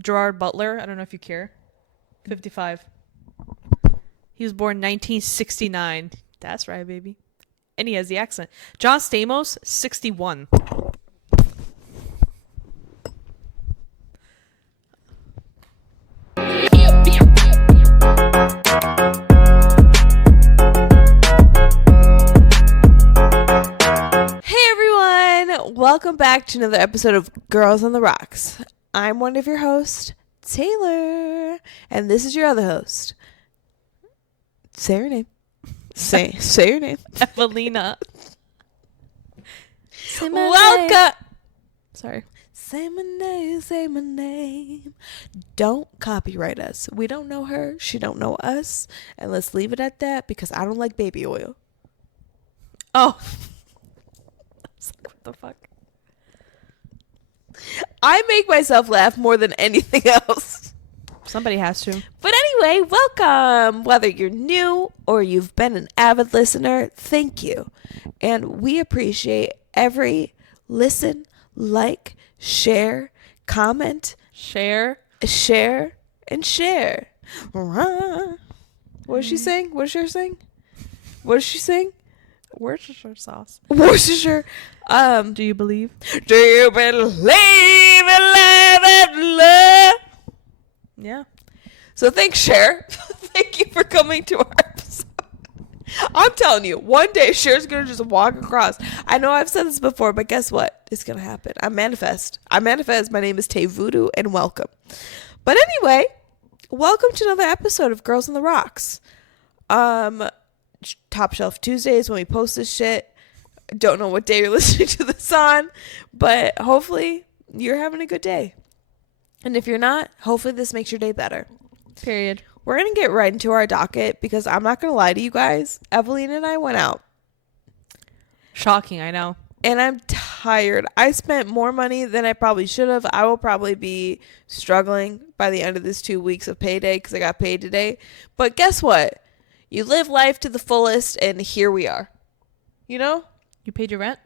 Gerard Butler. I don't know if you care. 55. He was born 1969. That's right, baby. And he has the accent. John Stamos, 61. Welcome back to another episode of Girls on the Rocks. I'm one of your hosts, Taylor, and this is your other host. Say your name. Say your name. Evelina. Welcome. Sorry. Say my name, say my name. Don't copyright us. We don't know her. She don't know us. And let's leave it at that because I don't like baby oil. Oh. What the fuck? I make myself laugh more than anything else. Somebody has to. But anyway, welcome. Whether you're new or you've been an avid listener, thank you. And we appreciate every listen, like, share, comment, share, and share. What is she saying? What is she saying? What does she sing? Worcestershire sauce. Worcestershire. Do you believe? Do you believe in love and love? Yeah. So thanks, Cher. Thank you for coming to our episode. I'm telling you, one day Cher's going to just walk across. I know I've said this before, but guess what? It's going to happen. I manifest. My name is Tay Voodoo, and welcome. But anyway, welcome to another episode of Girls on the Rocks. Top Shelf Tuesdays when we post this shit. Don't know what day you're listening to this on, but hopefully you're having a good day. And if you're not, hopefully this makes your day better. Period. We're going to get right into our docket because I'm not going to lie to you guys. Evelyn and I went out. Shocking, I know. And I'm tired. I spent more money than I probably should have. I will probably be struggling by the end of this 2 weeks of payday because I got paid today. But guess what? You live life to the fullest, and here we are. You know? You paid your rent?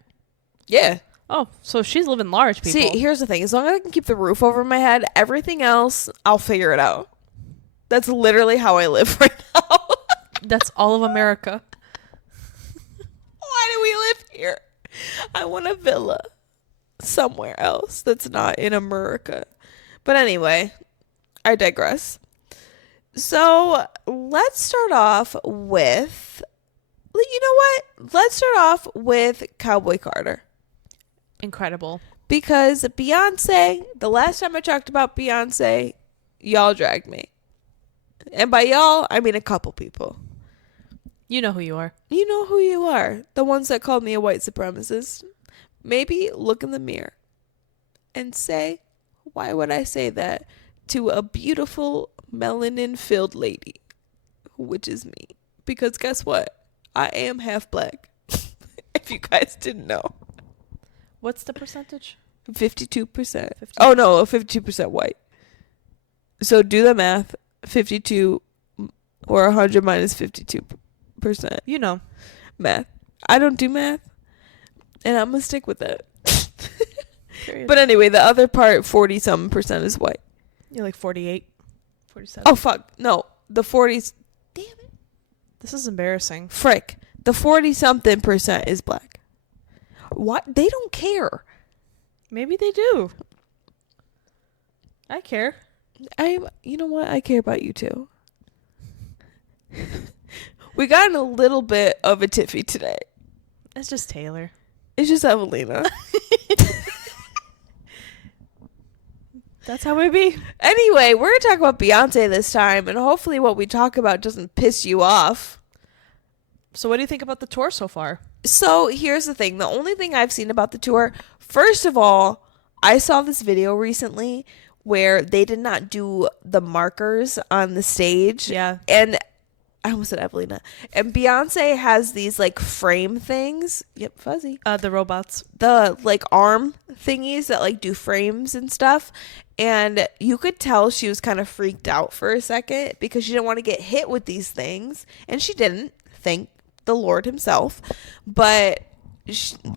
Yeah. Oh, so she's living large, people. See, here's the thing. As long as I can keep the roof over my head, everything else, I'll figure it out. That's literally how I live right now. That's all of America. Why do we live here? I want a villa somewhere else that's not in America. But anyway, I digress. So let's start off with, you know what? Let's start off with Cowboy Carter. Incredible. Because Beyonce, the last time I talked about Beyonce, y'all dragged me. And by y'all, I mean a couple people. You know who you are. You know who you are. The ones that called me a white supremacist. Maybe look in the mirror and say, why would I say that to a beautiful melanin-filled lady, which is me? Because guess what? I am half black. If you guys didn't know. What's the percentage? 52%. Oh, no, 52% white. So do the math. 52 or 100 minus 52%. You know. Math. I don't do math. And I'm going to stick with that. But anyway, the other part, 40-something% is white. You're like 48, 47. Oh, fuck. No, the 40s. Damn it. This is embarrassing. Frick. The 40-something% is black. What? They don't care. Maybe they do. I care. You know what? I care about you too. We got in a little bit of a tiffy today. It's just Taylor. It's just Evelina. That's how we be. Anyway, we're going to talk about Beyonce this time, and hopefully what we talk about doesn't piss you off. So what do you think about the tour so far? So here's the thing. The only thing I've seen about the tour, first of all, I saw this video recently where they did not do the markers on the stage. Yeah. And I almost said Evelina. And Beyonce has these like frame things. Yep, fuzzy. The robots. The like arm thingies that like do frames and stuff. And you could tell she was kind of freaked out for a second because she didn't want to get hit with these things. And she didn't, thank the Lord himself. But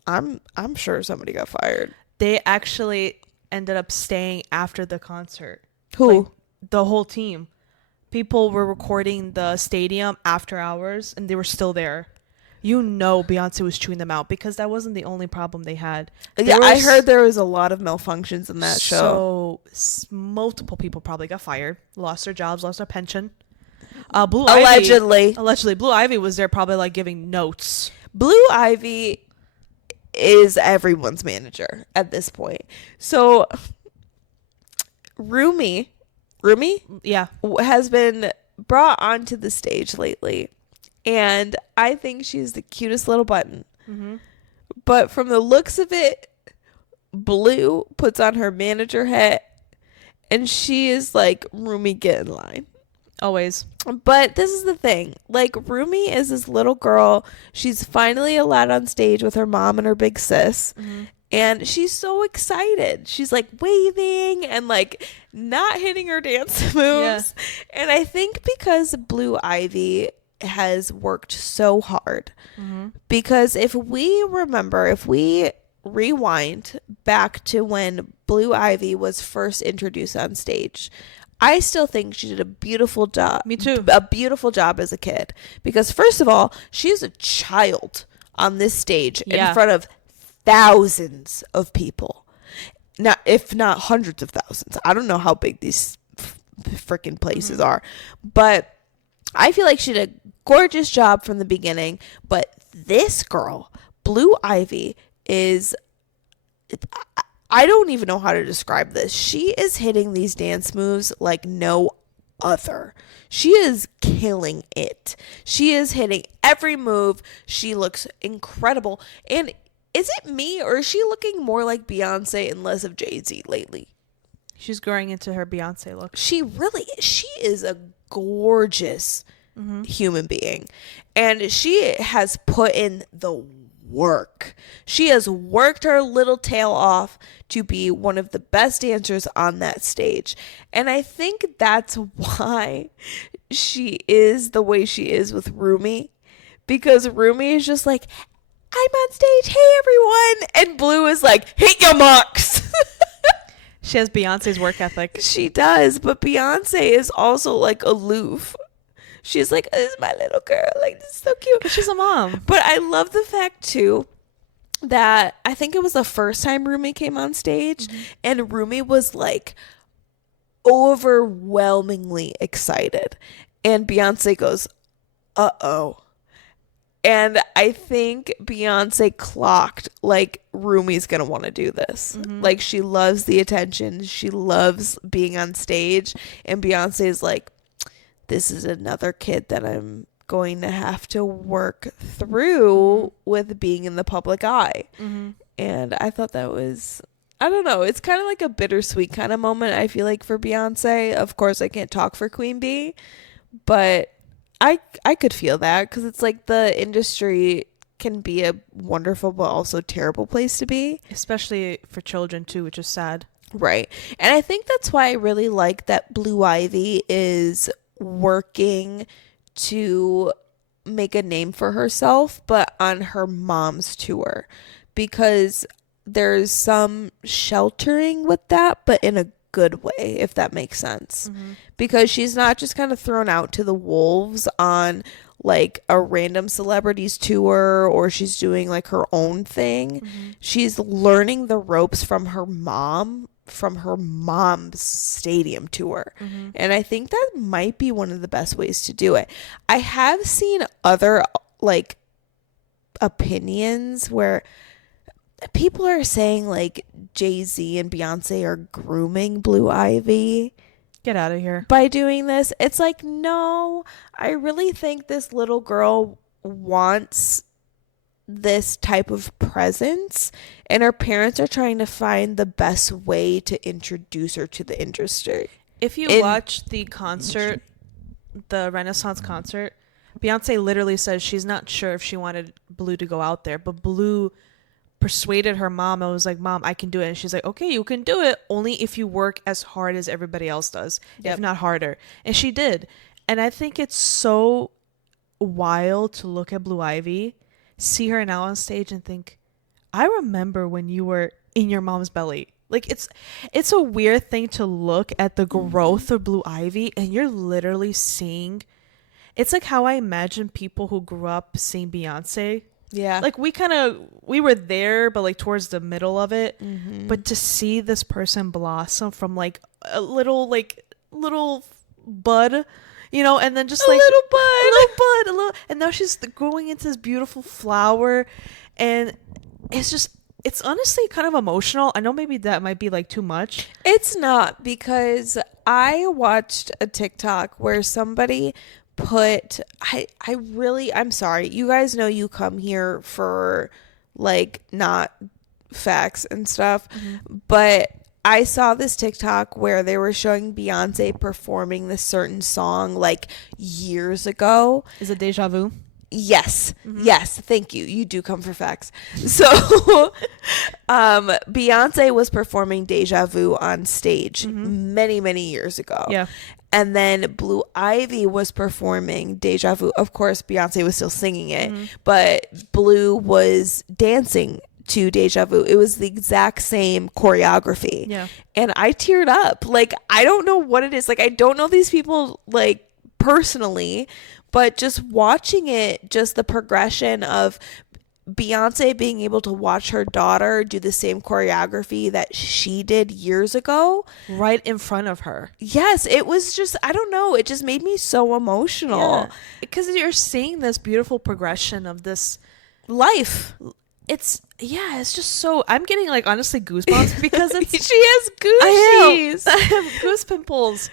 I'm sure somebody got fired. They actually ended up staying after the concert Who? Like, the whole team. People were recording the stadium after hours, and they were still there. You know Beyonce was chewing them out, because that wasn't the only problem they had. Yeah, I heard there was a lot of malfunctions in that show. So multiple people probably got fired, lost their jobs, lost their pension. Allegedly. Blue Ivy was there probably like giving notes. Blue Ivy is everyone's manager at this point. So Rumi, Yeah. has been brought onto the stage lately, and I think she's the cutest little button. Mm-hmm. But from the looks of it, Blue puts on her manager hat, and she is like, Rumi, get in line. Always. But this is the thing. Like, Rumi is this little girl. She's finally allowed on stage with her mom and her big sis. Mm-hmm. And she's so excited. She's like waving and like not hitting her dance moves. Yeah. And I think because Blue Ivy has worked so hard. Mm-hmm. Because if we rewind back to when Blue Ivy was first introduced on stage, I still think she did a beautiful job. Me too. A beautiful job as a kid. Because first of all, she's a child on this stage in front of thousands of people. Now, if not hundreds of thousands. I don't know how big these freaking places are. But I feel like she did a gorgeous job from the beginning. But this girl, Blue Ivy, is... I don't even know how to describe this. She is hitting these dance moves like no other. She is killing it. She is hitting every move. She looks incredible. And is it me, or is she looking more like Beyonce and less of Jay-Z lately? She's growing into her Beyonce look. She is a gorgeous human being. And she has put in the work. She has worked her little tail off to be one of the best dancers on that stage. And I think that's why she is the way she is with Rumi. Because Rumi is just like, I'm on stage, hey everyone. And Blue is like, hit your marks. She has Beyonce's work ethic. She does, but Beyonce is also like aloof. She's like, this is my little girl. Like, this is so cute. Because she's a mom. But I love the fact, too, that I think it was the first time Rumi came on stage. Mm-hmm. And Rumi was, like, overwhelmingly excited. And Beyonce goes, uh-oh. And I think Beyonce clocked, like, Rumi's going to want to do this. Mm-hmm. Like, she loves the attention. She loves being on stage. And Beyonce is like, this is another kid that I'm going to have to work through with being in the public eye. Mm-hmm. And I thought that was, I don't know, it's kind of like a bittersweet kind of moment, I feel like, for Beyonce. Of course, I can't talk for Queen Bey, but I could feel that, because it's like the industry can be a wonderful but also terrible place to be. Especially for children, too, which is sad. Right. And I think that's why I really like that Blue Ivy is working to make a name for herself, but on her mom's tour, because there's some sheltering with that, but in a good way, if that makes sense. Mm-hmm. Because she's not just kind of thrown out to the wolves on like a random celebrities tour, or she's doing like her own thing. Mm-hmm. She's learning the ropes from her mom's stadium tour. Mm-hmm. And I think that might be one of the best ways to do it. I have seen other like opinions where people are saying like Jay-Z and Beyonce are grooming Blue Ivy. Get out of here. By doing this. It's like, no, I really think this little girl wants this type of presence, and her parents are trying to find the best way to introduce her to the industry. If you watch the concert, the Renaissance concert, Beyonce literally says she's not sure if she wanted Blue to go out there, but Blue persuaded her mom and was like, Mom, I can do it. And she's like, okay, you can do it, only if you work as hard as everybody else does, if not harder. And she did. And I think it's so wild to look at Blue Ivy, see her now on stage and think, I remember when you were in your mom's belly. Like it's a weird thing to look at the growth of Blue Ivy, and you're literally seeing. It's like how I imagine people who grew up seeing Beyonce. Yeah. Like we were there, but like towards the middle of it. But to see this person blossom from like a little bud, you know, and then just A like little bud. a little, and now she's growing into this beautiful flower, and it's honestly kind of emotional. I know maybe that might be like too much. It's not, because I watched a TikTok where somebody put I'm sorry. You guys know you come here for like not facts and stuff, but I saw this TikTok where they were showing Beyonce performing this certain song like years ago. Is it Deja Vu? Yes. Yes. Thank you. You do come for facts. So, Beyonce was performing Deja Vu on stage many, many years ago. Yeah. And then Blue Ivy was performing Deja Vu. Of course, Beyonce was still singing it, but Blue was dancing to Deja Vu. It was the exact same choreography. Yeah. And I teared up. Like, I don't know what it is. Like, I don't know these people, like, personally, but just watching it, just the progression of Beyonce being able to watch her daughter do the same choreography that she did years ago Right in front of her. Yes, it was just, I don't know, it just made me so emotional. Because you're seeing this beautiful progression of this Life. it's just so I'm getting like honestly goosebumps because it's She has gooshies. I have goose pimples.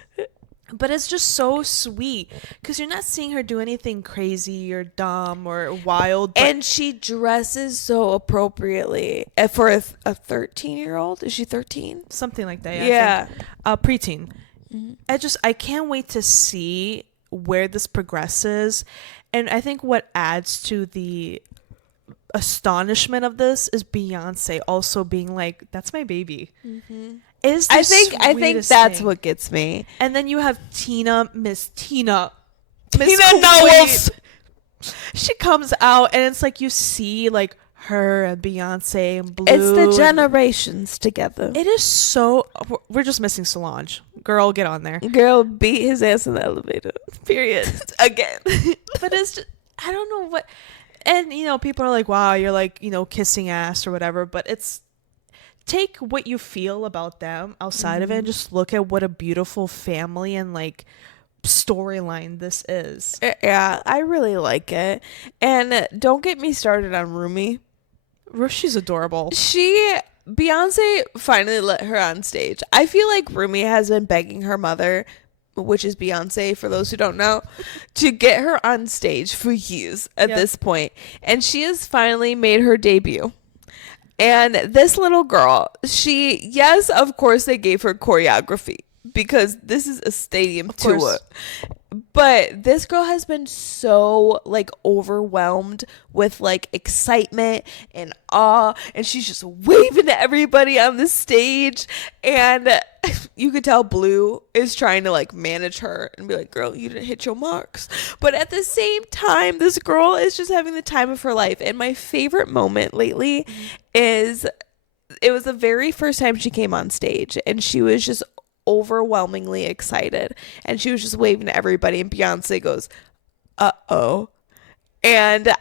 But it's just so sweet because you're not seeing her do anything crazy or dumb or wild. And she dresses so appropriately for a 13-year-old. Is she 13? Something like that. Yeah. I think. Preteen. I can't wait to see where this progresses. And I think what adds to the astonishment of this is Beyonce also being like, that's my baby. Is I think that's thing. what gets me. And then you have Miss Tina Kuwait. Knowles. She comes out and it's like you see like her and Beyonce and Blue. It's the generations together. It is so. We're just missing Solange. Girl, get on there. Girl beat his ass in the elevator. Period. Again. But it's just, I don't know what. And you know, people are like, "Wow, you're like, you know, kissing ass or whatever." But it's. Take what you feel about them outside of it and just look at what a beautiful family and like storyline this is. Yeah, I really like it. And don't get me started on Rumi. She's adorable. Beyonce finally let her on stage. I feel like Rumi has been begging her mother, which is Beyonce for those who don't know, to get her on stage for years at this point. And she has finally made her debut. And this little girl, yes, of course they gave her choreography because this is a stadium tour. But this girl has been so like overwhelmed with like excitement and awe, and she's just waving to everybody on the stage, and you could tell Blue is trying to like manage her and be like, girl, you didn't hit your marks. But at the same time, this girl is just having the time of her life. And my favorite moment lately is it was the very first time she came on stage, and she was just overwhelmingly excited, and she was just waving to everybody, and Beyonce goes, uh-oh. And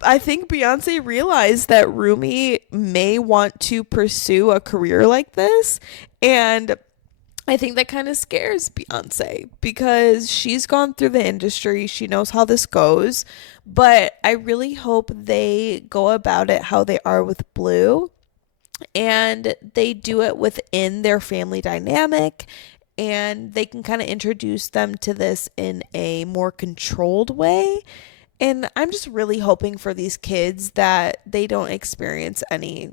I think Beyonce realized that Rumi may want to pursue a career like this, and I think that kind of scares Beyonce because she's gone through the industry. She knows how this goes, but I really hope they go about it how they are with Blue, and they do it within their family dynamic, and they can kind of introduce them to this in a more controlled way. And I'm just really hoping for these kids that they don't experience any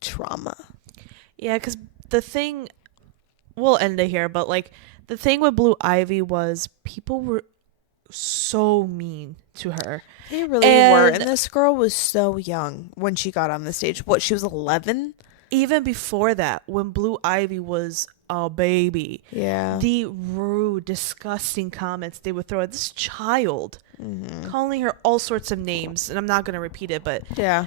trauma. Yeah, because the thing, we'll end it here, but like the thing with Blue Ivy was people were so mean to her. They really were. And this girl was so young when she got on the stage. What, she was 11? Even before that, when Blue Ivy was a baby. Yeah. The rude, disgusting comments they would throw at this child, calling her all sorts of names. And I'm not going to repeat it, but yeah,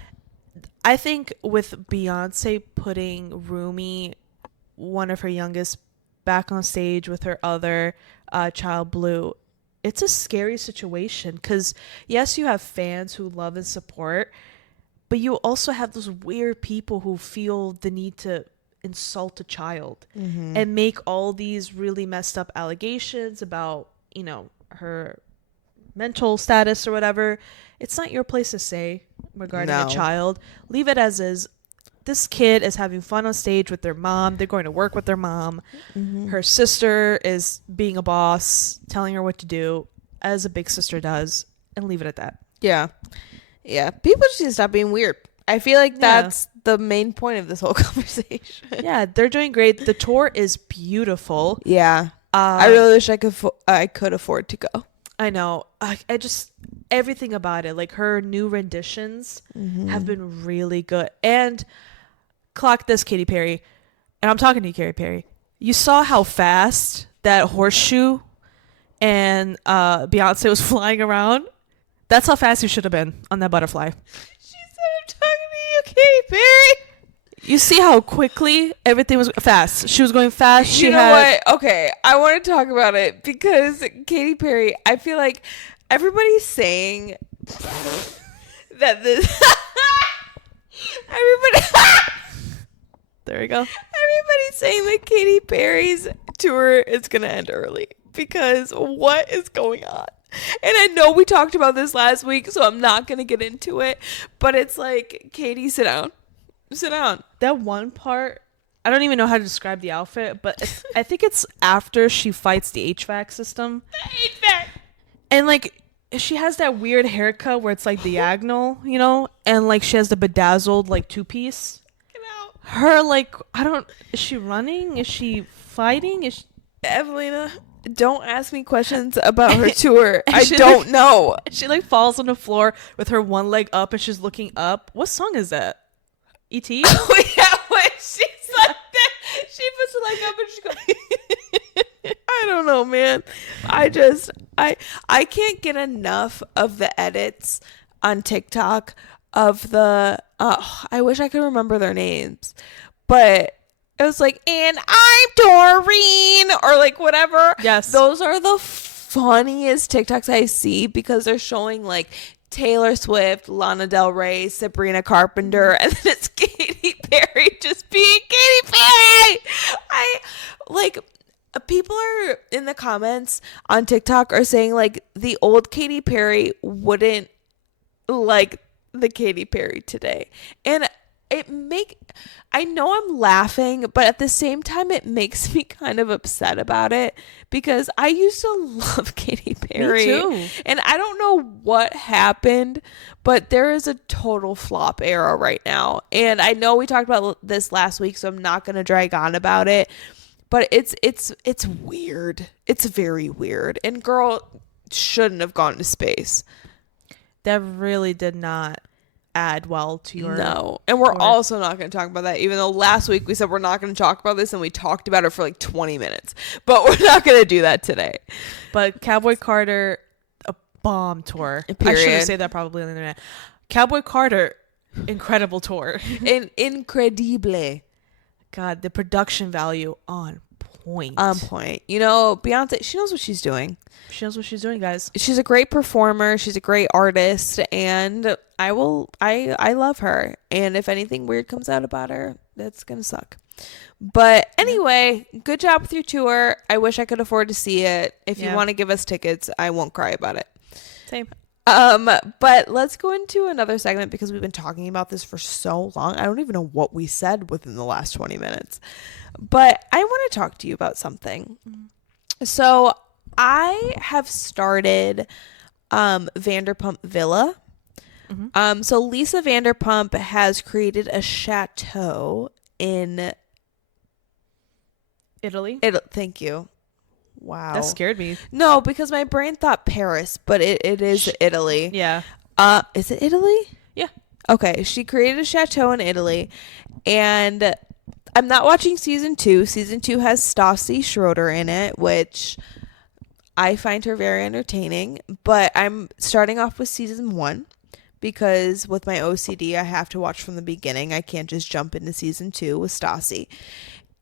I think with Beyonce putting Rumi one of her youngest back on stage with her other child, Blue. It's a scary situation because, yes, you have fans who love and support, but you also have those weird people who feel the need to insult a child and make all these really messed up allegations about, you know, her mental status or whatever. It's not your place to say regarding a child. Leave it as is. This kid is having fun on stage with their mom. They're going to work with their mom. Her sister is being a boss, telling her what to do, as a big sister does, and leave it at that. Yeah. Yeah. People just need to stop being weird. I feel like that's the main point of this whole conversation. Yeah, they're doing great. The tour is beautiful. Yeah. I really wish I could afford to go. I know. I just, everything about it, like her new renditions have been really good. And clock this, Katy Perry. And I'm talking to you, Katy Perry. You saw how fast that horseshoe and Beyonce was flying around? That's how fast you should have been on that butterfly. She said, I'm talking to you, Katy Perry. You see how quickly everything was fast. She was going fast. You know what? Okay, I want to talk about it because Katy Perry, I feel like everybody's saying that this... There we go. Everybody's saying that Katy Perry's tour is going to end early because what is going on? And I know we talked about this last week, so I'm not going to get into it. But it's like, Katy, sit down. Sit down. That one part, I don't even know how to describe the outfit, but I think it's after she fights the HVAC system. The HVAC! And like, she has that weird haircut where it's like diagonal, you know? And like, she has the bedazzled like two-piece. Her, like, is she running? Is she fighting? Evelina, don't ask me questions about her tour. I don't know. She, like, falls on the floor with her one leg up and she's looking up. What song is that? E.T.? Oh, yeah, when she's like that, she puts her leg up and she goes, I don't know, man. I can't get enough of the edits on TikTok of the I wish I could remember their names, but it was like, and I'm Doreen, or like whatever. Yes, those are the funniest TikToks I see because they're showing like Taylor Swift, Lana Del Rey, Sabrina Carpenter, and then it's Katy Perry just being Katy Perry. I like, people are in the comments on TikTok are saying like the old Katy Perry wouldn't like the Katy Perry today, and I know I'm laughing, but at the same time it makes me kind of upset about it because I used to love Katy Perry. Me too. And I don't know what happened, but there is a total flop era right now, and I know we talked about this last week, so I'm not going to drag on about it, but it's weird. It's very weird, and girl shouldn't have gone to space. That really did not add well to your... No. And we're also not going to talk about that, even though last week we said we're not going to talk about this, and we talked about it for like 20 minutes. But we're not going to do that today. But Cowboy Carter, a bomb tour. Period. I should say that probably on the internet. Cowboy Carter, incredible tour. Incredible. God, the production value on point. On point. You know, Beyonce, she knows what she's doing. She knows what she's doing, guys. She's a great performer. She's a great artist, and I love her. And if anything weird comes out about her, that's gonna suck. But anyway, good job with your tour. I wish I could afford to see it. If you want to give us tickets, I won't cry about it. Same. But let's go into another segment because we've been talking about this for so long. I don't even know what we said within the last 20 minutes. But I want to talk to you about something. So I have started Vanderpump Villa. So Lisa Vanderpump has created a chateau in Italy. Thank you. Wow. That scared me. No, because my brain thought Paris, but it is Italy. Yeah. Is it Italy? Yeah. Okay. She created a chateau in Italy, and I'm not watching season 2. Season 2 has Stassi Schroeder in it, which I find her very entertaining, but I'm starting off with season 1 because with my OCD, I have to watch from the beginning. I can't just jump into season 2 with Stassi.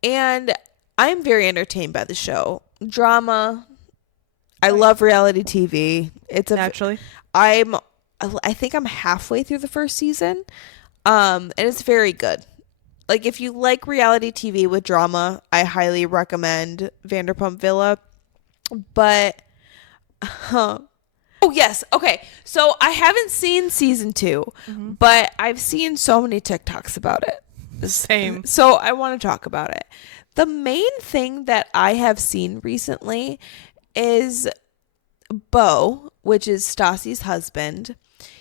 And I'm very entertained by the show. Drama. I love reality TV. Naturally. I think I'm halfway through the first season. And it's very good. Like, if you like reality TV with drama, I highly recommend Vanderpump Villa. But, oh, yes. Okay. So I haven't seen season 2, but I've seen so many TikToks about it. Same. So I want to talk about it. The main thing that I have seen recently is Beau, which is Stassi's husband.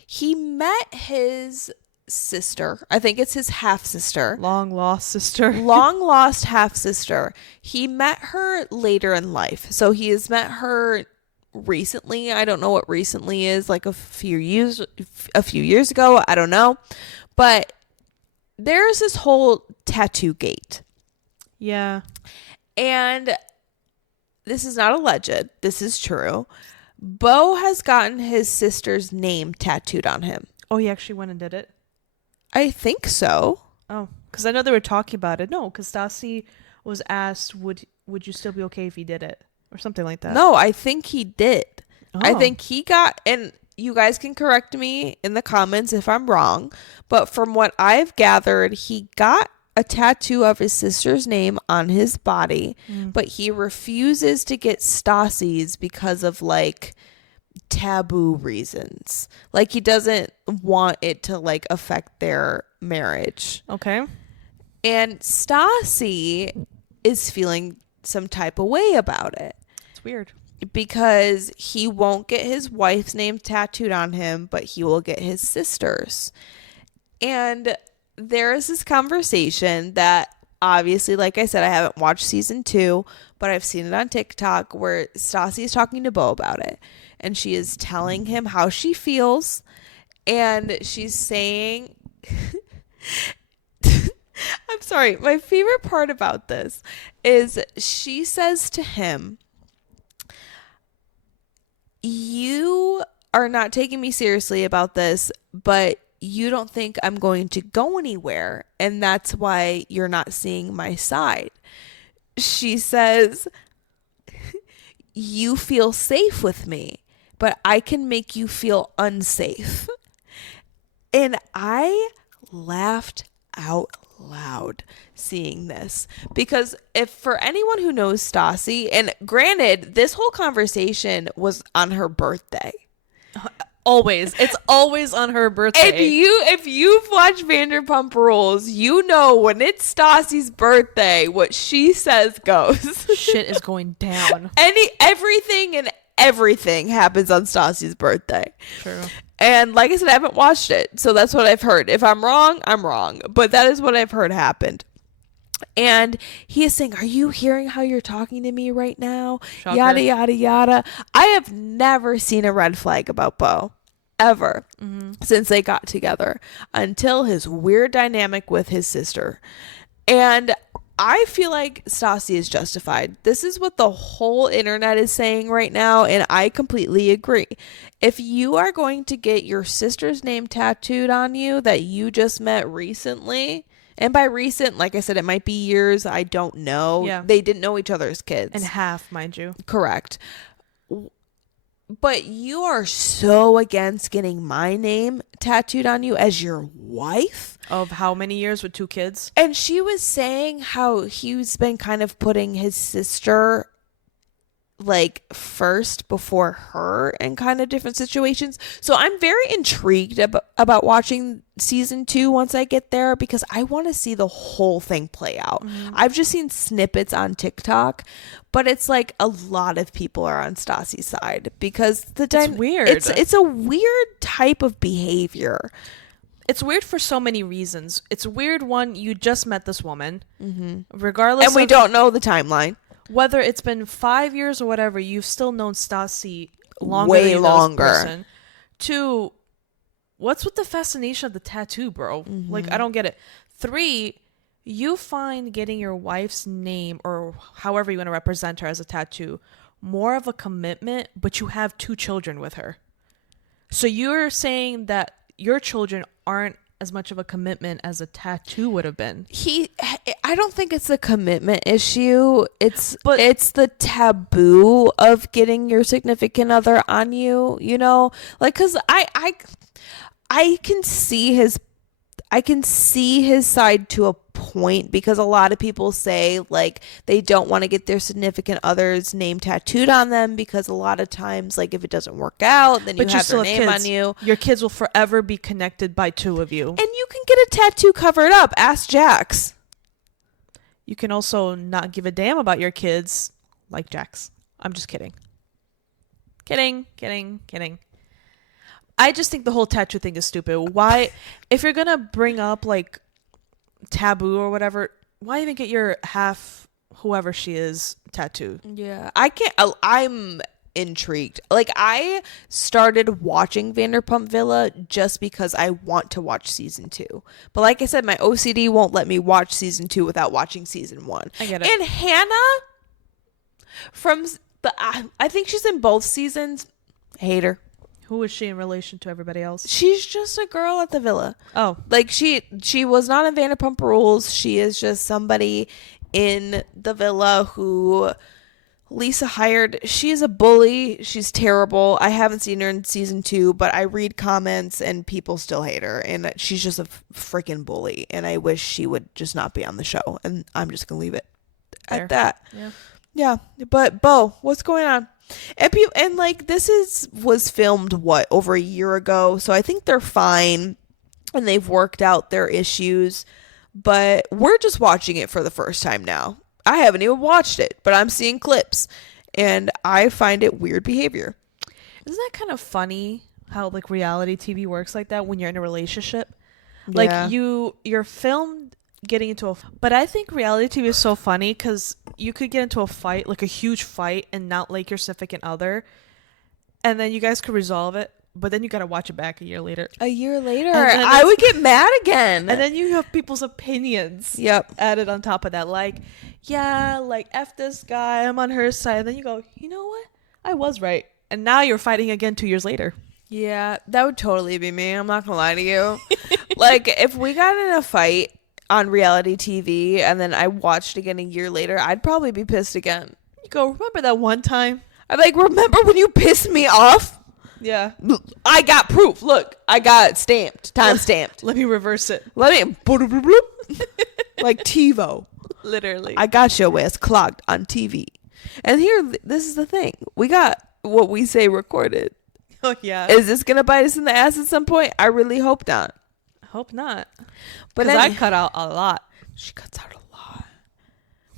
He met his sister. I think it's his half sister. Long lost sister. Long lost half sister. He met her later in life. So he has met her recently. I don't know what recently is, like a few years ago. I don't know. But there's this whole tattoo gate. Yeah. And this is not alleged. This is true. Beau has gotten his sister's name tattooed on him. Oh, he actually went and did it? I think so. Oh, because I know they were talking about it. No, because Stassi was asked, would you still be okay if he did it? Or something like that. No, I think he did. Oh. I think he got, and you guys can correct me in the comments if I'm wrong, but from what I've gathered, he got a tattoo of his sister's name on his body, but he refuses to get Stassi's because of like taboo reasons. Like, he doesn't want it to like affect their marriage. Okay. And Stassi is feeling some type of way about it. It's weird. Because he won't get his wife's name tattooed on him, but he will get his sister's. And there is this conversation that obviously, like I said, I haven't watched season 2, but I've seen it on TikTok where Stassi is talking to Beau about it. And she is telling him how she feels. And she's saying, I'm sorry, my favorite part about this is she says to him, "You are not taking me seriously about this, but you don't think I'm going to go anywhere, and that's why you're not seeing my side." She says, "You feel safe with me, but I can make you feel unsafe." And I laughed out loud seeing this, because if for anyone who knows Stassi, and granted, this whole conversation was on her birthday. Always. It's always on her birthday. If you've watched Vanderpump Rules, you know when it's Stassi's birthday, what she says goes. Shit is going down. Everything happens on Stassi's birthday. True. And like I said, I haven't watched it, so that's what I've heard. If I'm wrong, I'm wrong. But that is what I've heard happened. And he is saying, "Are you hearing how you're talking to me right now?" Shocker. Yada, yada, yada. I have never seen a red flag about Beau. Ever. Since they got together. Until his weird dynamic with his sister. And I feel like Stassi is justified. This is what the whole internet is saying right now, and I completely agree. If you are going to get your sister's name tattooed on you that you just met recently, and by recent, like I said, it might be years, I don't know. Yeah. They didn't know each other as kids. And half, mind you. Correct. But you are so against getting my name tattooed on you as your wife. Of how many years with 2 kids? And she was saying how he's been kind of putting his sister like first before her in kind of different situations. So I'm very intrigued about watching season 2 once I get there, because I want to see the whole thing play out. I've just seen snippets on TikTok, but it's like a lot of people are on Stassi's side, because It's weird. It's a weird type of behavior. It's weird for so many reasons. It's weird, one, you just met this woman, regardless, And we don't know the timeline. whether it's been 5 years or whatever, you've still known Stassi longer Way than you know this longer. person. 2, what's with the fascination of the tattoo, bro? Like, I don't get it. 3, you find getting your wife's name, or however you want to represent her as a tattoo, more of a commitment, but you have 2 children with her. So you're saying that your children aren't as much of a commitment as a tattoo would have been. I don't think it's a commitment issue. But It's the taboo of getting your significant other on you, you know? Like, cuz I can see his side to a point, because a lot of people say like they don't want to get their significant other's name tattooed on them, because a lot of times, like, if it doesn't work out, then you have their name on you. Your kids will forever be connected by two of you. And you can get a tattoo covered up. Ask Jax. You can also not give a damn about your kids, like Jax. I'm just kidding. Kidding. I just think the whole tattoo thing is stupid. Why, if you're gonna bring up like taboo or whatever, why even get your half whoever she is tattooed? Yeah, I'm intrigued. Like, I started watching Vanderpump Villa just because I want to watch season 2. But like I said, my OCD won't let me watch season 2 without watching season 1. I get it. And Hannah, I think she's in both seasons. Hate her. Who is she in relation to everybody else? She's just a girl at the villa. Oh, Like, she was not in Vanderpump Rules. She is just somebody in the villa who Lisa hired. She is a bully. She's terrible. I haven't seen her in season 2, but I read comments and people still hate her. And she's just a freaking bully. And I wish she would just not be on the show. And I'm just going to leave it fair. at that. Yeah. Yeah. But Beau, what's going on? And like, this was filmed over a year ago, so I think they're fine and they've worked out their issues, but we're just watching it for the first time now. I haven't even watched it, but I'm seeing clips and I find it weird behavior. Isn't that kind of funny how like reality TV works like that when you're in a relationship? Yeah. Like you're filmed getting into but I think reality TV is so funny because you could get into a fight, like a huge fight, and not like your significant other, and then you guys could resolve it, but then you gotta watch it back a year later. I would get mad again. And then you have people's opinions added on top of that, like, yeah, like, F this guy, I'm on her side. And then you go, you know what, I was right, and now you're fighting again 2 years later. Yeah, that would totally be me. I'm not gonna lie to you. Like, if we got in a fight on reality TV and then I watched again a year later, I'd probably be pissed again. You go, remember that one time? I'm like, remember when you pissed me off? Yeah. I got proof. Look, I got stamped. Time stamped. Let me reverse it. Let me like TiVo. Literally. I got your ass clogged on TV. And here, this is the thing. We got what we say recorded. Oh, yeah. Is this going to bite us in the ass at some point? I really hope not. Hope not. But I cut out a lot. She cuts out a lot.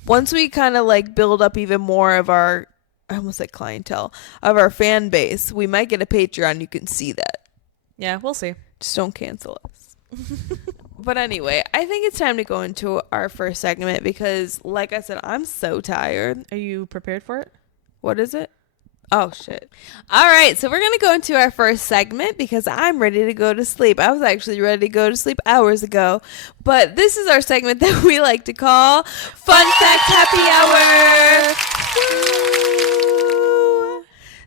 Once we kind of like build up even more of our, I almost said clientele, of our fan base, we might get a Patreon. You can see that. Yeah, we'll see. Just don't cancel us. But anyway, I think it's time to go into our first segment because, like I said, I'm so tired. Are you prepared for it? What is it? Oh, shit. All right. So we're going to go into our first segment because I'm ready to go to sleep. I was actually ready to go to sleep hours ago. But this is our segment that we like to call Fun Fact Happy Hour.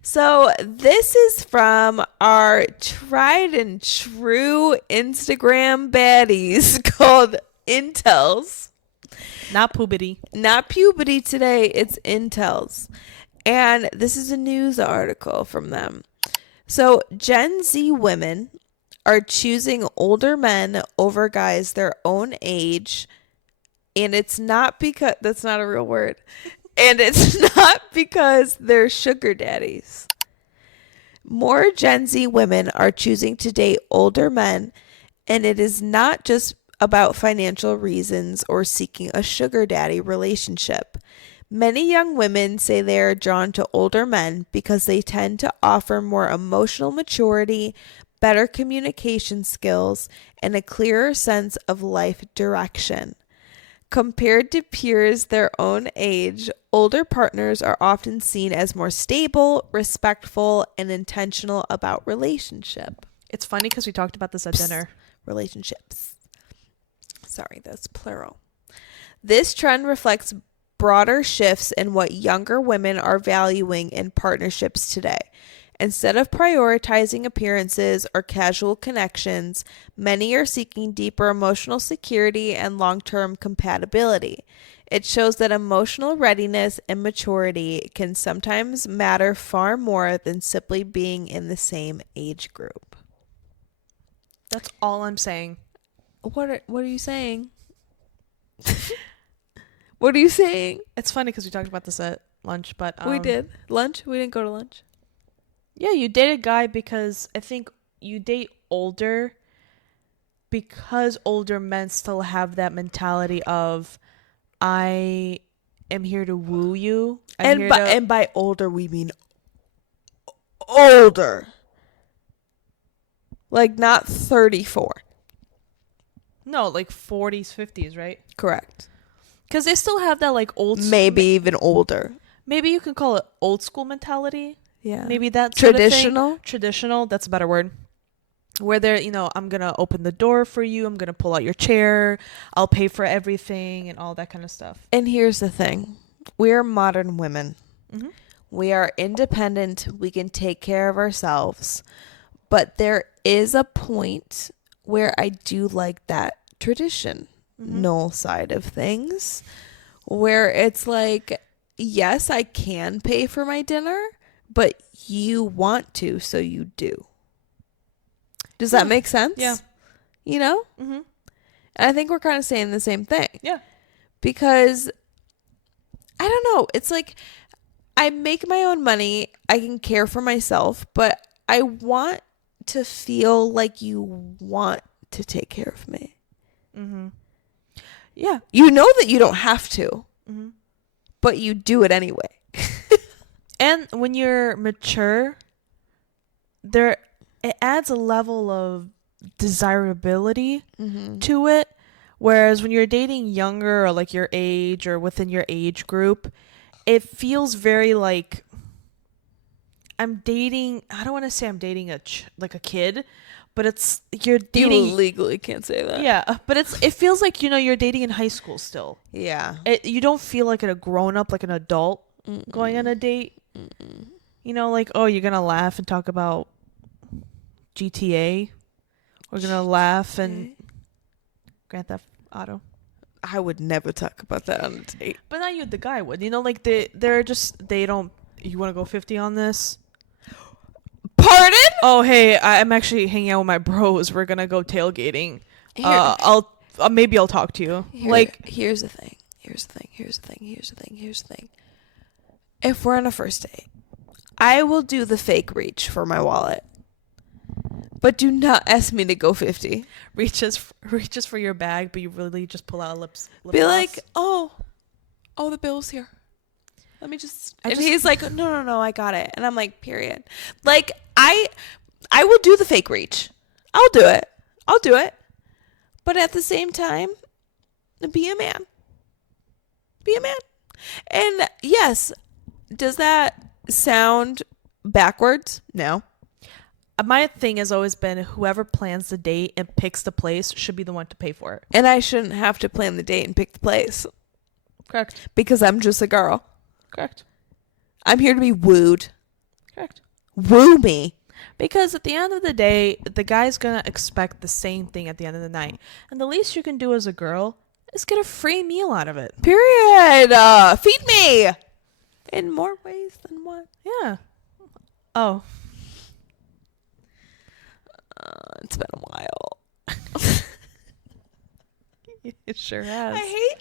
So this is from our tried and true Instagram baddies called Intels. Not puberty. Not puberty today. It's Intels. And this is a news article from them. So Gen Z women are choosing older men over guys their own age. And it's not because, that's not a real word. And it's not because they're sugar daddies. More Gen Z women are choosing to date older men. And it is not just about financial reasons or seeking a sugar daddy relationship. Many young women say they are drawn to older men because they tend to offer more emotional maturity, better communication skills, and a clearer sense of life direction. Compared to peers their own age, older partners are often seen as more stable, respectful, and intentional about relationship. It's funny because we talked about this at dinner. Relationships. Sorry, that's plural. This trend reflects broader shifts in what younger women are valuing in partnerships today. Instead of prioritizing appearances or casual connections, many are seeking deeper emotional security and long-term compatibility. It shows that emotional readiness and maturity can sometimes matter far more than simply being in the same age group. That's all I'm saying. What are you saying? What are you saying? It's funny because we talked about this at lunch, but We did. Lunch? We didn't go to lunch. Yeah, you date a guy because I think you date older because older men still have that mentality of I am here to woo you. And by older we mean older. Like not 34. No, like 40s, 50s, right? Correct. Because they still have that like Maybe even older. Maybe you can call it old school mentality. Yeah. Maybe that's traditional. Traditional, that's a better word. Where they're, I'm going to open the door for you. I'm going to pull out your chair. I'll pay for everything and all that kind of stuff. And here's the thing. We're modern women. Mm-hmm. We are independent. We can take care of ourselves. But there is a point where I do like that traditional side of things. Where it's like, yes, I can pay for my dinner, but you want to, so you do. Does that make sense? Yeah. You know? Mm-hmm. And I think we're kind of saying the same thing. Yeah. Because, I don't know, it's like, I make my own money, I can care for myself, but I want to feel like you want to take care of me. Mm-hmm. Yeah. You know that you don't have to, Mm-hmm. but you do it anyway. And when you're mature, it adds a level of desirability to it. Whereas when you're dating younger or like your age or within your age group, it feels very like I don't want to say I'm dating a kid, but it's you're dating. You legally can't say that. Yeah, but it feels like you're dating in high school still. Yeah. You don't feel like a grown up, like an adult going on a date. Like, oh, you're gonna laugh and talk about GTA. We're gonna laugh and Grand Theft Auto. I would never talk about that on a date. But not you, the guy would. Like they don't. You want to go 50 on this? Pardon? Oh, hey, I'm actually hanging out with my bros. We're gonna go tailgating. Maybe I'll talk to you. Here's the thing. If we're on a first date, I will do the fake reach for my wallet. But do not ask me to go 50. Reaches for your bag, but you really just pull out a lip Be gloss. like, oh, the bill's here. Let me just. And he's like, no, I got it. And I'm like, period. Like, I will do the fake reach. I'll do it. But at the same time, be a man. And yes, does that sound backwards? No. My thing has always been whoever plans the date and picks the place should be the one to pay for it. And I shouldn't have to plan the date and pick the place. Correct. Because I'm just a girl. Correct. I'm here to be wooed. Correct. Woo me. Because at the end of the day, the guy's going to expect the same thing at the end of the night. And the least you can do as a girl is get a free meal out of it. Period. Feed me. In more ways than one. Yeah. Oh. It's been a while. It sure has. I hate...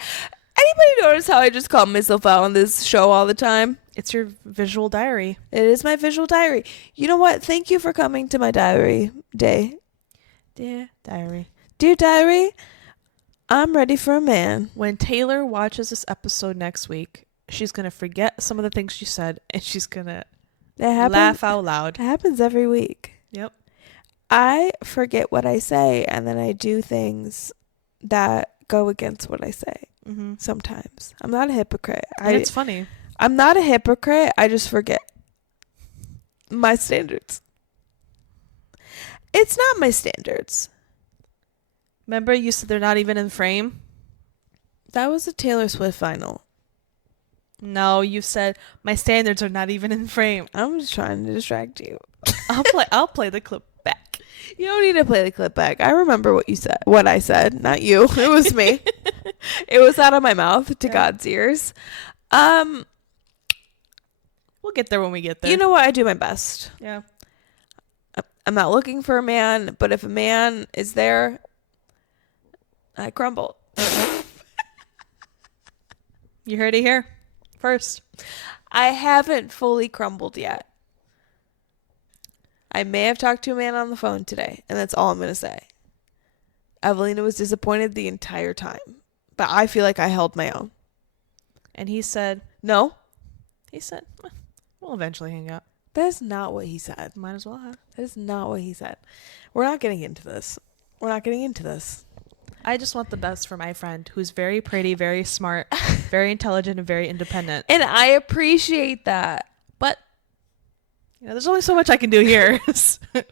Anybody notice how I just call myself out on this show all the time? It's your visual diary. It is my visual diary. You know what? Thank you for coming to my diary day. Dear diary. Dear diary, I'm ready for a man. When Taylor watches this episode next week, she's going to forget some of the things she said, and she's going to laugh out loud. It happens every week. Yep. I forget what I say, and then I do things that go against what I say. Mm-hmm. Sometimes. I'm not a hypocrite. It's funny. I'm not a hypocrite. I just forget my standards. It's not my standards. Remember you said they're not even in frame? That was a Taylor Swift vinyl. No, you said my standards are not even in frame. I'm just trying to distract you. I'll play the clip back. You don't need to play the clip back. I remember what you said. What I said, not you. It was me. It was out of my mouth to God's ears. We'll get there when we get there. You know what? I do my best. Yeah. I'm not looking for a man, but if a man is there, I crumble. You heard it here first. I haven't fully crumbled yet. I may have talked to a man on the phone today, and that's all I'm going to say. Evelina was disappointed the entire time, but I feel like I held my own. And he said, No, he said, we'll eventually hang out. that is not what he said. Might as well have. That is not what he said. We're not getting into this. We're not getting into this. I just want the best for my friend who's very pretty, very smart, very intelligent, and very independent. And I appreciate that. But you know, there's only so much I can do here.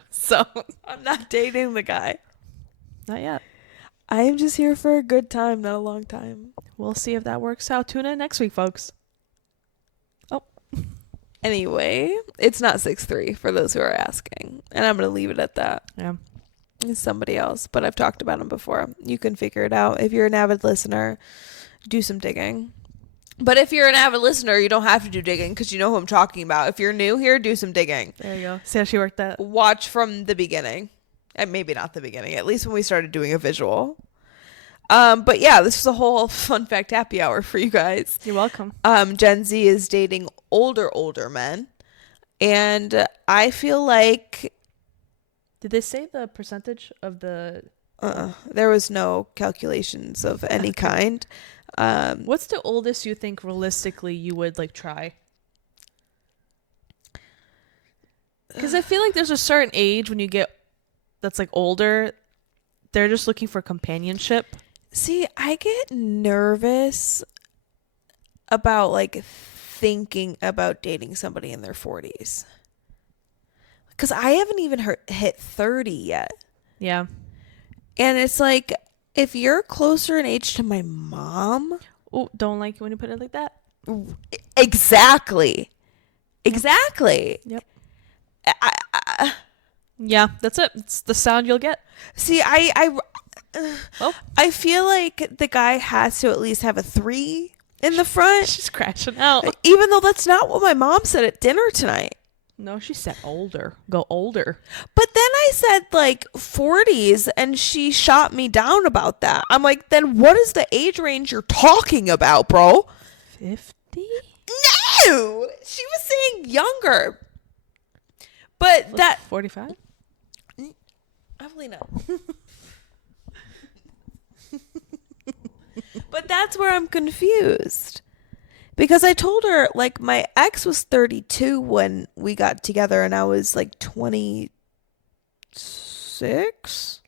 So I'm not dating the guy. not yet. I am just here for a good time, not a long time. We'll see if that works out. Tune in next week, folks. Anyway, it's not 6'3" for those who are asking. And I'm going to leave it at that. Yeah. It's somebody else, but I've talked about him before. You can figure it out. If you're an avid listener, do some digging. But if you're an avid listener, you don't have to do digging because you know who I'm talking about. If you're new here, do some digging. There you go. See how she worked that? Watch from the beginning. And maybe not the beginning, at least when we started doing a visual. But yeah, this was a whole fun fact happy hour for you guys. You're welcome. Gen Z is dating older men. And I feel like Did they say the percentage of the... there was no calculations of any kind. What's the oldest you think realistically you would like try? Because I feel like there's a certain age when you get that's like older, they're just looking for companionship. See, I get nervous about like thinking about dating somebody in their 40s. Because I haven't even hit 30 yet. Yeah. And it's like, if you're closer in age to my mom. Oh, don't like it when you put it like that. Exactly. Yep. Yeah, that's it. It's the sound you'll get. See, I feel like the guy has to at least have a 3 in the front. She's crashing out. Even though that's not what my mom said at dinner tonight. No, she said older. Go older. But then I said like 40s and she shot me down about that. I'm like, then what is the age range you're talking about, bro? 50? No! She was saying younger. But Like that... 45? Evelina. But that's where I'm confused. Because I told her, like, my ex was 32 when we got together, and I was, like, 26?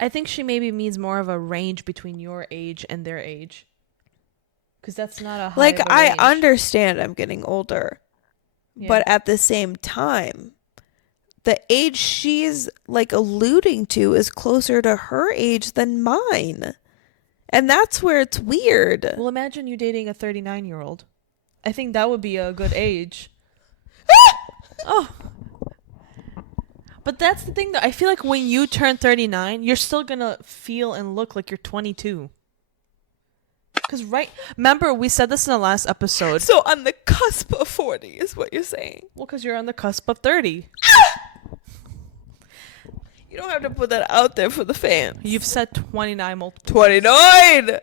I think she maybe means more of a range between your age and their age. Because that's not a high Like, of a I range. understand I'm getting older. Yeah. But at the same time, the age she's, like, alluding to is closer to her age than mine. And that's where it's weird. Well, imagine you dating a 39-year-old. I think that would be a good age. Oh. But that's the thing, though. I feel like when you turn 39, you're still going to feel and look like you're 22. Because, remember, we said this in the last episode. So on the cusp of 40 is what you're saying. Well, because you're on the cusp of 30. You don't have to put that out there for the fans. You've said 29 multiple 29!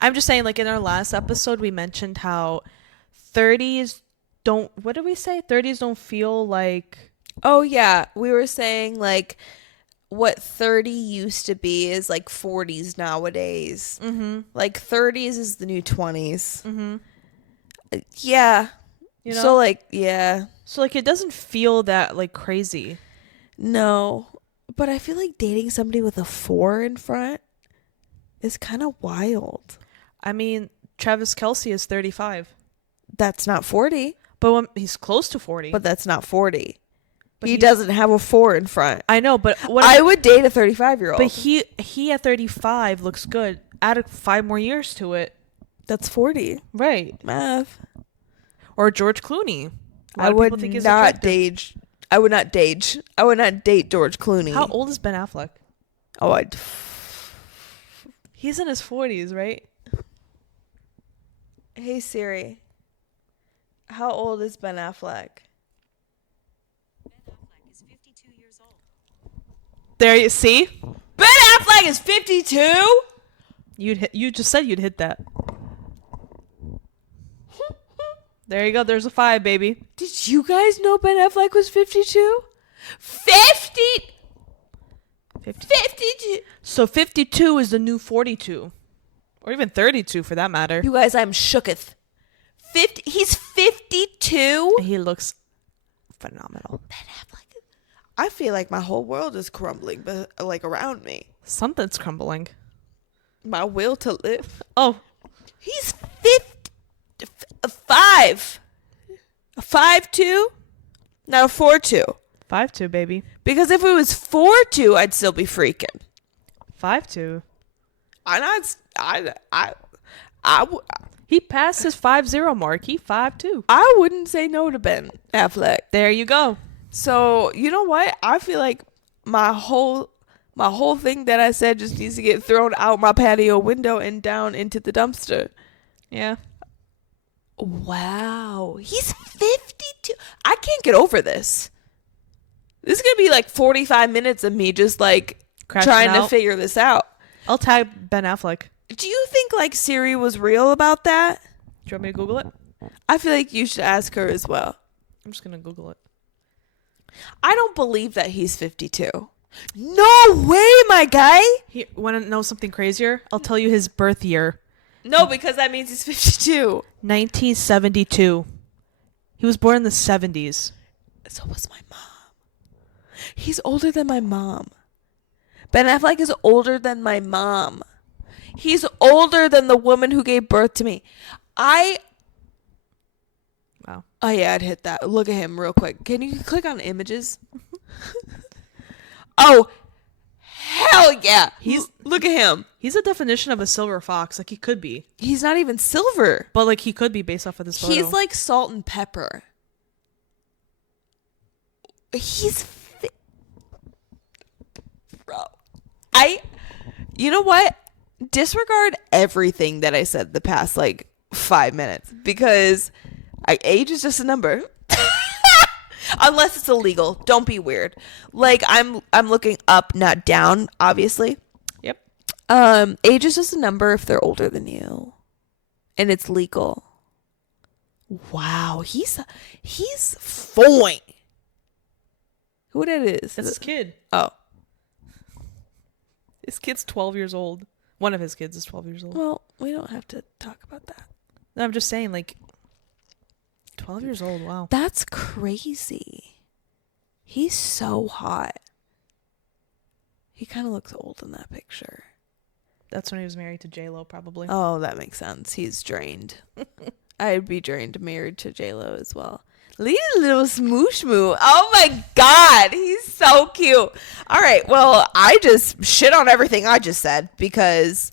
I'm just saying, like, in our last episode, we mentioned how 30s don't... What did we say? 30s don't feel like... Oh, yeah. We were saying, like, what 30 used to be is, like, 40s nowadays. Mm-hmm. Like, 30s is the new 20s. Mm-hmm. Yeah. You know? So, like, yeah. So, like, it doesn't feel that, like, crazy. No. But I feel like dating somebody with a 4 in front is kind of wild. I mean, Travis Kelce is 35. That's not 40. But when, he's close to 40. But that's not 40. But he doesn't have a 4 in front. I know, but... what I would date a 35-year-old. But he at 35 looks good. Add 5 more years to it. That's 40. Right. Math. Or George Clooney. I would not date. I would not date. I would not date George Clooney. How old is Ben Affleck? Oh, He's in his 40s, right? Hey Siri. How old is Ben Affleck? Ben Affleck is 52 years old. There you see? Ben Affleck is 52? You just said you'd hit that. There you go. There's a 5, baby. Did you guys know Ben Affleck was 52? 50? 52. So 52 is the new 42. Or even 32 for that matter. You guys, I'm shooketh. 50. He's 52? He looks phenomenal. Ben Affleck. I feel like my whole world is crumbling, but like around me. Something's crumbling. My will to live. Oh. He's 5. A 5'2"? Not a 4'2". 5'2", baby. Because if it was 4'2", I'd still be freaking. 5'2". He passed his 5'0" mark. He 5'2". I wouldn't say no to Ben Affleck. There you go. So, you know what? I feel like my whole thing that I said just needs to get thrown out my patio window and down into the dumpster. Yeah. Wow. He's 52. I can't get over this. This is going to be like 45 minutes of me just like Crashing trying to out. figure this out. I'll tag Ben Affleck. Do you think like Siri was real about that? Do you want me to Google it? I feel like you should ask her as well. I'm just going to Google it. I don't believe that he's 52. No way, my guy. Want to know something crazier? I'll tell you his birth year. No, because that means he's 52. 1972. He was born in the 70s. So was my mom. He's older than my mom. Ben Affleck is older than my mom. He's older than the woman who gave birth to me. Wow. Oh, yeah, I'd hit that. Look at him real quick. Can you click on images? Oh, hell yeah. Look at him. He's a definition of a silver fox. Like, he could be. He's not even silver. But, like, he could be based off of this photo. He's like salt and pepper. Bro. You know what? Disregard everything that I said the past, like, 5 minutes. Because age is just a number. Unless it's illegal. Don't be weird. Like, I'm looking up, not down, obviously. Yep. Age is just a number if they're older than you. And it's legal. Wow, he's fine. Who that is? That's his kid. Oh. His kid's 12 years old. One of his kids is 12 years old. Well, we don't have to talk about that. No, I'm just saying, like, 12 years old. Wow. That's crazy. He's so hot. He kind of looks old in that picture. That's when he was married to J-Lo, probably. Oh, that makes sense. He's drained. I'd be drained married to J-Lo as well. Little smoosh moo. Oh my God. He's so cute. All right. Well, I just shit on everything I just said because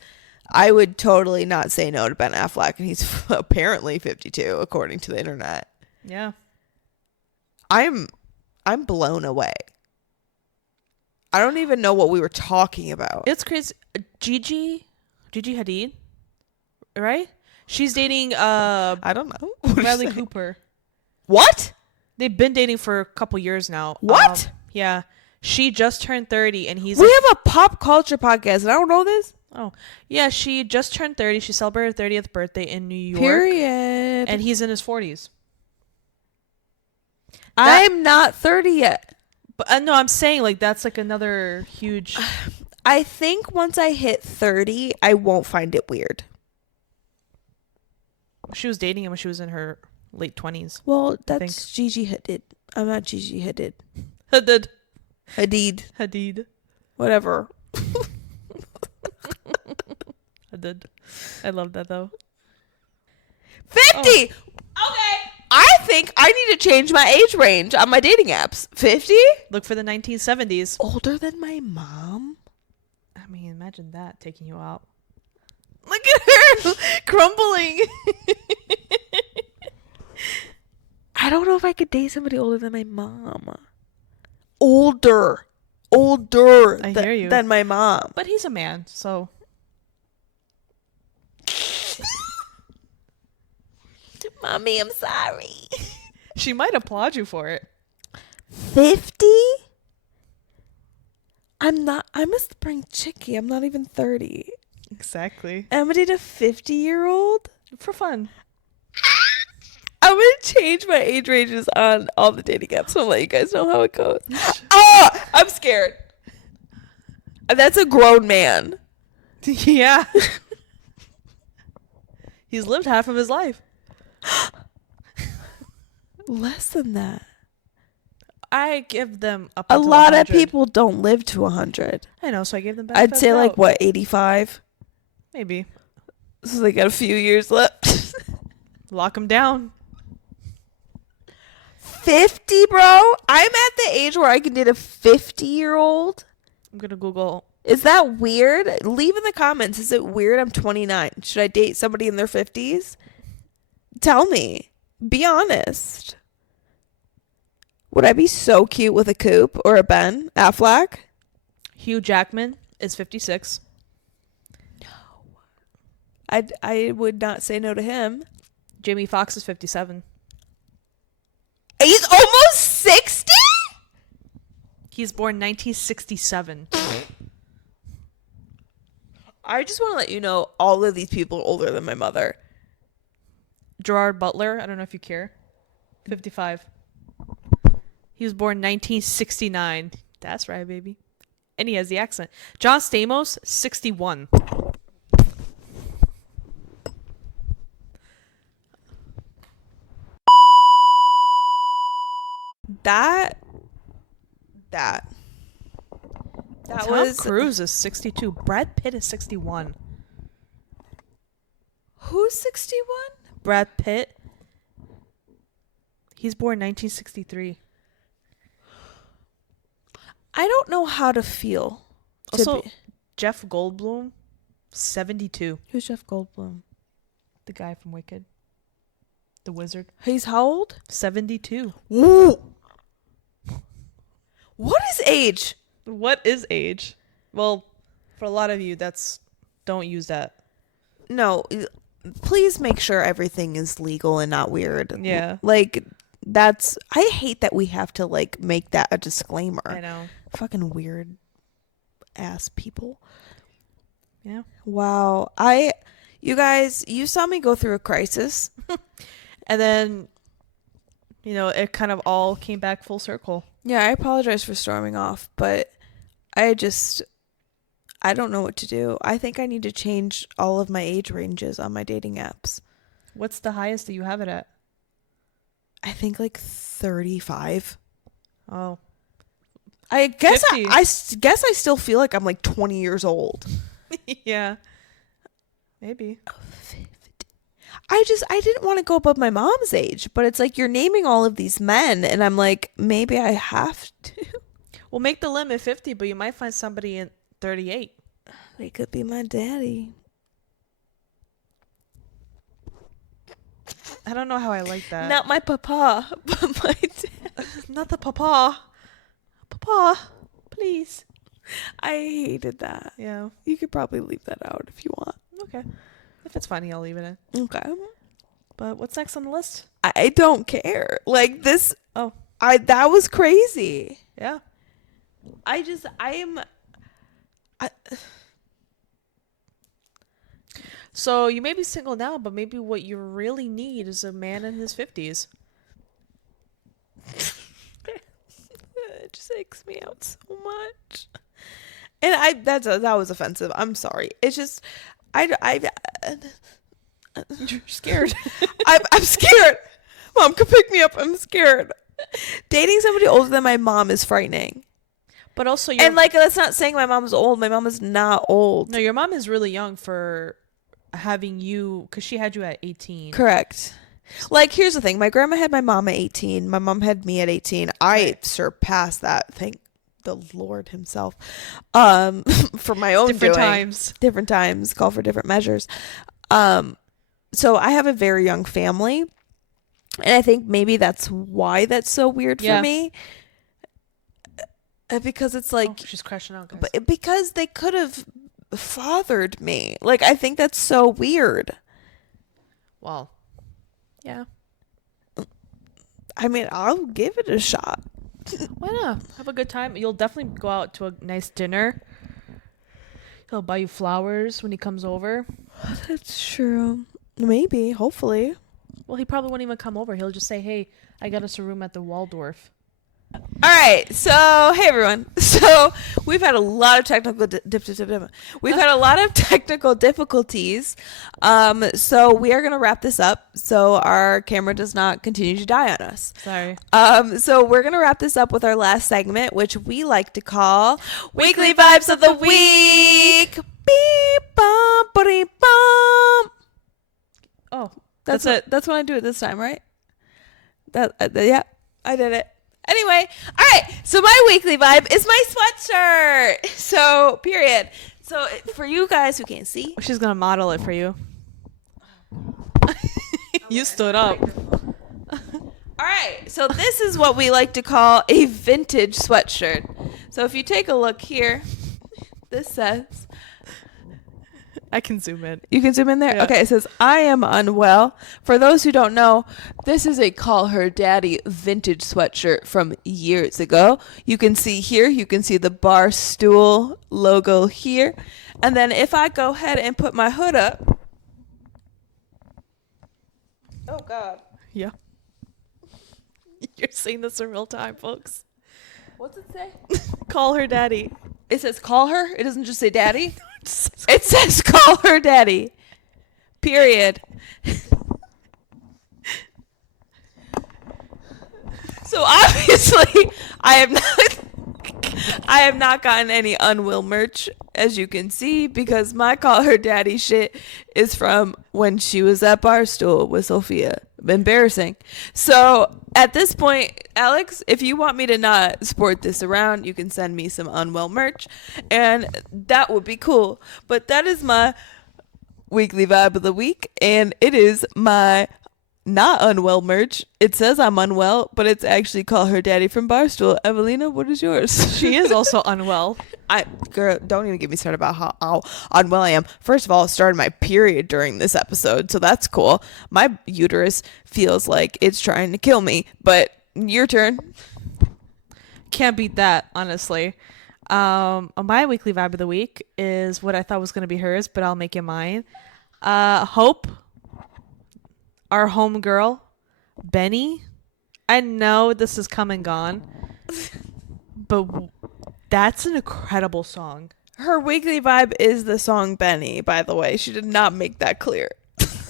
I would totally not say no to Ben Affleck. And he's apparently 52, according to the internet. Yeah. I'm blown away. I don't even know what we were talking about. It's crazy. Gigi Hadid, right? She's dating I don't know. Bradley Cooper. What? They've been dating for a couple years now. What? Yeah. She just turned 30 and he's We have a pop culture podcast and I don't know this. Oh. Yeah, she just turned 30. She celebrated her 30th birthday in New York. Period. And he's in his 40s. I'm not 30 yet. But no, I'm saying like that's like another huge. I think once I hit 30, I won't find it weird. She was dating him when she was in her late 20s. Well, that's Gigi Hadid. I'm not Gigi Hadid. Hadid. Hadid. Whatever. Hadid. I love that though. 50! Oh. Okay. I think I need to change my age range on my dating apps. 50? Look for the 1970s. Older than my mom? I mean, imagine that taking you out. Look at her. Crumbling. I don't know if I could date somebody older than my mom. Older I hear you. than my mom. But he's a man, so. Mommy, I'm sorry. She might applaud you for it. 50? I'm a spring chickie. I'm not even 30. Exactly. I'm gonna date a 50-year-old? For fun. I'm gonna change my age ranges on all the dating apps. So I'll let you guys know how it goes. Oh, I'm scared. That's a grown man. Yeah. He's lived half of his life. Less than that. I give them up A until lot 100. of people don't live to 100. I know, so I gave them back. I'd say like what, 85? Maybe. So they got a few years left. Lock them down. 50, bro? I'm at the age where I can date a 50-year-old. I'm going to Google. Is that weird? Leave in the comments. Is it weird? I'm 29. Should I date somebody in their 50s? Tell me. Be honest. Would I be so cute with a coupe or a Ben Affleck? Hugh Jackman is 56. I would not say no to him. Jamie Foxx is 57. He's almost 60? He's born 1967. I just want to let you know all of these people are older than my mother. Gerard Butler, I don't know if you care. 55. He was born 1969. That's right, baby. And he has the accent. John Stamos, 61. That Tom was Cruise is 62. Brad Pitt is 61. who's 61? Brad Pitt. He's born 1963. I don't know how to feel. Also, Jeff Goldblum, 72. Who's Jeff Goldblum? The guy from Wicked. The wizard. He's how old? 72. Ooh. What is age? What is age? Well, for a lot of you, don't use that. No, please make sure everything is legal and not weird. Yeah. Like, I hate that we have to, like, make that a disclaimer. I know. Fucking weird ass people. Yeah. Wow. You guys, you saw me go through a crisis. And then, it kind of all came back full circle. Yeah, I apologize for storming off, but I don't know what to do. I think I need to change all of my age ranges on my dating apps. What's the highest that you have it at? I think like 35. Oh. I guess 50. I guess I still feel like I'm like 20 years old. Yeah. Maybe. 50. I didn't want to go above my mom's age, but it's like you're naming all of these men and I'm like, maybe I have to. We'll make the limit 50, but you might find somebody in 38. They could be my daddy. I don't know how I like that. Not my papa, but my dad. Not the papa. Papa, please. I hated that. Yeah. You could probably leave that out if you want. Okay. If it's funny, I'll leave it in. Okay. But what's next on the list? I don't care. Like this. Oh. That was crazy. Yeah. So you may be single now, but maybe what you really need is a man in his 50s. It just aches me out so much. And that was offensive. I'm sorry. It's just, You're scared. I'm scared. Mom, come pick me up. I'm scared. Dating somebody older than my mom is frightening. But also, And like, that's not saying my mom's old. My mom is not old. no, your mom is really young for having you, because she had you at 18. Correct. Like, here's the thing. My grandma had my mom at 18. My mom had me at 18. I Right. surpassed that. Thank the Lord himself. For my own Different doing. times. Different times call for different measures. So I have a very young family, and I think maybe that's why that's so weird Yeah. for me. Because it's like, Oh, she's crashing out, guys. but because they could have fathered me. Like, I think that's so weird. Well, yeah. I mean, I'll give it a shot. Why not? Have a good time. You'll definitely go out to a nice dinner. He'll buy you flowers when he comes over. That's true. Maybe, hopefully. Well, he probably won't even come over. He'll just say, "Hey, I got us a room at the Waldorf." All right, so hey everyone. So we've had a lot of technical difficulties. So we are gonna wrap this up so our camera does not continue to die on us. Sorry. So we're gonna wrap this up with our last segment, which we like to call Weekly Vibes of the Week. Beep bum ba bum. Oh, That's it. That's when I do it this time, right? Yeah, I did it. Anyway, all right. So my weekly vibe is my sweatshirt. So period. So for you guys who can't see, She's gonna model it for you. You stood up. all right. So this is what we like to call a vintage sweatshirt. So if you take a look here, this says. I can zoom in. You can zoom in there? Yeah. Okay, it says, I am unwell. For those who don't know, this is a Call Her Daddy vintage sweatshirt from years ago. You can see here, you can see the bar stool logo here. And then if I go ahead and put my hood up. Oh, God. Yeah. You're seeing this in real time, folks. What's it say? Call her daddy. It says call her. It doesn't just say daddy. It says call her daddy. Period. So obviously, I have not gotten any Unwill merch, as you can see, because my call her daddy shit is from when she was at Barstool with Sophia. Embarrassing. So at this point, Alex, if you want me to not sport this around, you can send me some Unwell merch, and that would be cool. But that is my weekly vibe of the week, and it is my not unwell merch. It says I'm unwell, but it's actually Call Her Daddy from Barstool. Evelina, what is yours? She is also unwell. Girl, don't even get me started about how unwell I am. First of all, I started my period during this episode, so that's cool. My uterus feels like it's trying to kill me, but your turn. Can't beat that, honestly. My weekly vibe of the week is what I thought was going to be hers, but I'll make it mine. Hope, our homegirl, Benny. I know this is come and gone, but that's an incredible song. Her weekly vibe is the song Benny, by the way. She did not make that clear.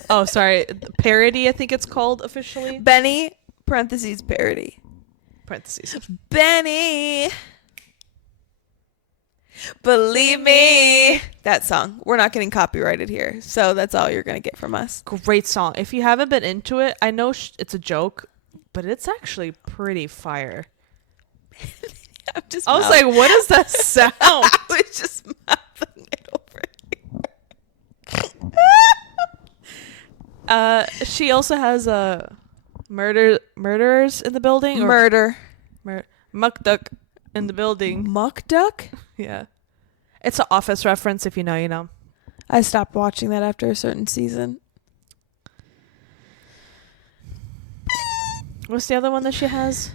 Oh, sorry. Parody, I think it's called officially. Benny, parentheses, parody. Parentheses. Benny, believe me. That song. We're not getting copyrighted here, so that's all you're going to get from us. Great song. If you haven't been into it, I know it's a joke, but it's actually pretty fire. I was like, what is that sound? I was just mouthing it over. She also has murderers in the building. Murder. Muck duck in the building. Muck Duck? Yeah. It's an Office reference. If you know, you know. I stopped watching that after a certain season. What's the other one that she has?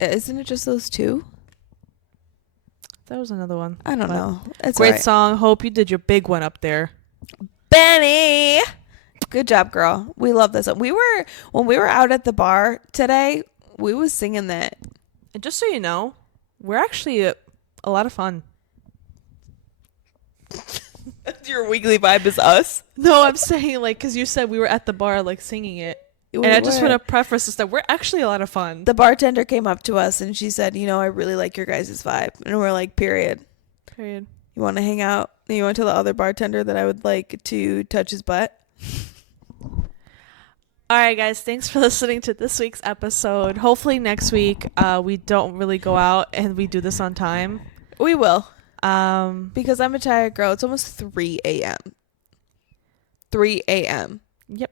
Isn't it just those two? That was another one. I don't know. It's Great alright. song. Hope you did your big one up there. Benny. Good job, girl. We love this. When we were out at the bar today, we was singing that. And just so you know, we're actually a lot of fun. Your weekly vibe is us. No, I'm saying like because you said we were at the bar like singing it. And I just want to preface this that we're actually a lot of fun. The bartender came up to us and she said, I really like your guys' vibe. And we're like, period. Period. You want to hang out? And you want to tell the other bartender that I would like to touch his butt? All right, guys. Thanks for listening to this week's episode. Hopefully next week we don't really go out and we do this on time. We will. Because I'm a tired girl. It's almost 3 a.m. 3 a.m. Yep.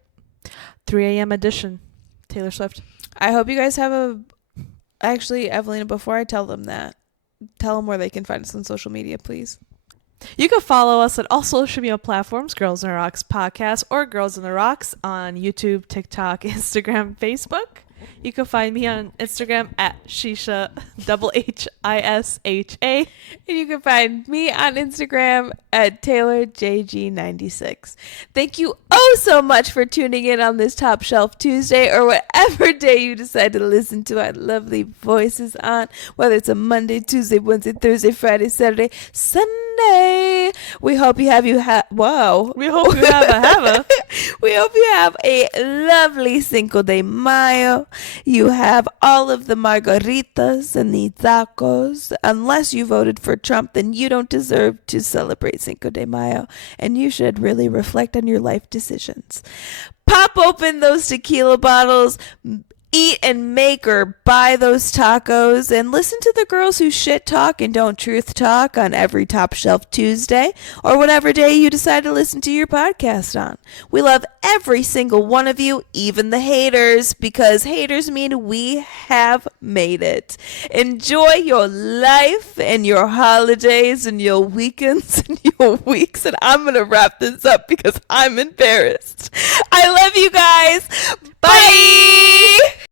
3 a.m. edition. Taylor Swift. I hope you guys have a... Actually, Evelina, before I tell them that, tell them where they can find us on social media, please. You can follow us at all social media platforms, Girls in the Rocks Podcast or Girls in the Rocks on YouTube, TikTok, Instagram, Facebook. You can find me on Instagram at Shisha, HHISHA. And you can find me on Instagram at TaylorJG96. Thank you oh so much for tuning in on this Top Shelf Tuesday or whatever day you decide to listen to our lovely voices on, whether it's a Monday, Tuesday, Wednesday, Thursday, Friday, Saturday, Sunday. We hope you have whoa. We hope you have a We hope you have a lovely Cinco de Mayo. You have all of the margaritas and the tacos. Unless you voted for Trump, then you don't deserve to celebrate Cinco de Mayo. And you should really reflect on your life decisions. Pop open those tequila bottles. Eat and make or buy those tacos and listen to the girls who shit talk and don't truth talk on every Top Shelf Tuesday or whatever day you decide to listen to your podcast on. We love every single one of you, even the haters, because haters mean we have made it. Enjoy your life and your holidays and your weekends and your weeks. And I'm going to wrap this up because I'm embarrassed. I love you guys. Bye.